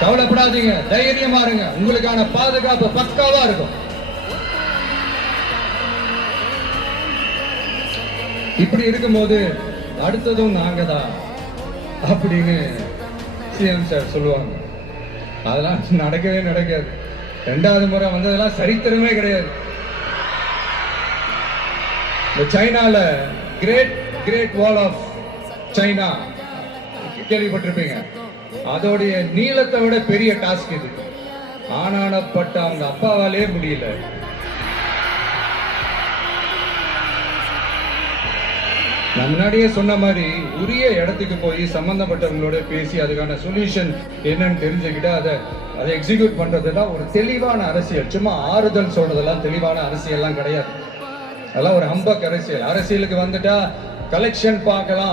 கவலைப்படாதீங்க, தைரியமா இருங்க. உங்களுக்கான பாதுகாப்பு பக்காவா இருக்கும். இப்படி இருக்கும்போது அடுத்ததும் நாங்க தான் அப்படின்னு சிஎம் சார் சொல்லுவாங்க. அதெல்லாம் நடக்கவே நடக்காது. 2வது முறை வந்ததெல்லாம் சரித்திரமே கிடையாது. இந்த சைனால கிரேட் வால் ஆஃப் சைனா கேள்விப்பட்டிருப்பீங்க. அதோடைய நீளத்தை விட பெரிய டாஸ்க் இது. ஆனானப்பட்ட அவங்க அப்பாவாலே முடியல. நான் முன்னாடியே சொன்ன மாதிரி உரிய இடத்துக்கு போய் சம்பந்தப்பட்டவங்களோட பேசி அதுக்கான சொல்யூஷன் என்னன்னு தெரிஞ்சுக்கிட்டு அதை எக்ஸிக்யூட் பண்றதுதான் ஒரு தெளிவான அரசியல். சும்மா ஆறுதல் சொல்றதெல்லாம் தெளிவான அரசியல்லாம் கிடையாது. அதெல்லாம் ஒரு ஹம்பக் அரசியல். அரசியலுக்கு வந்துட்டா கலெக்ஷன் பார்க்கலாம்.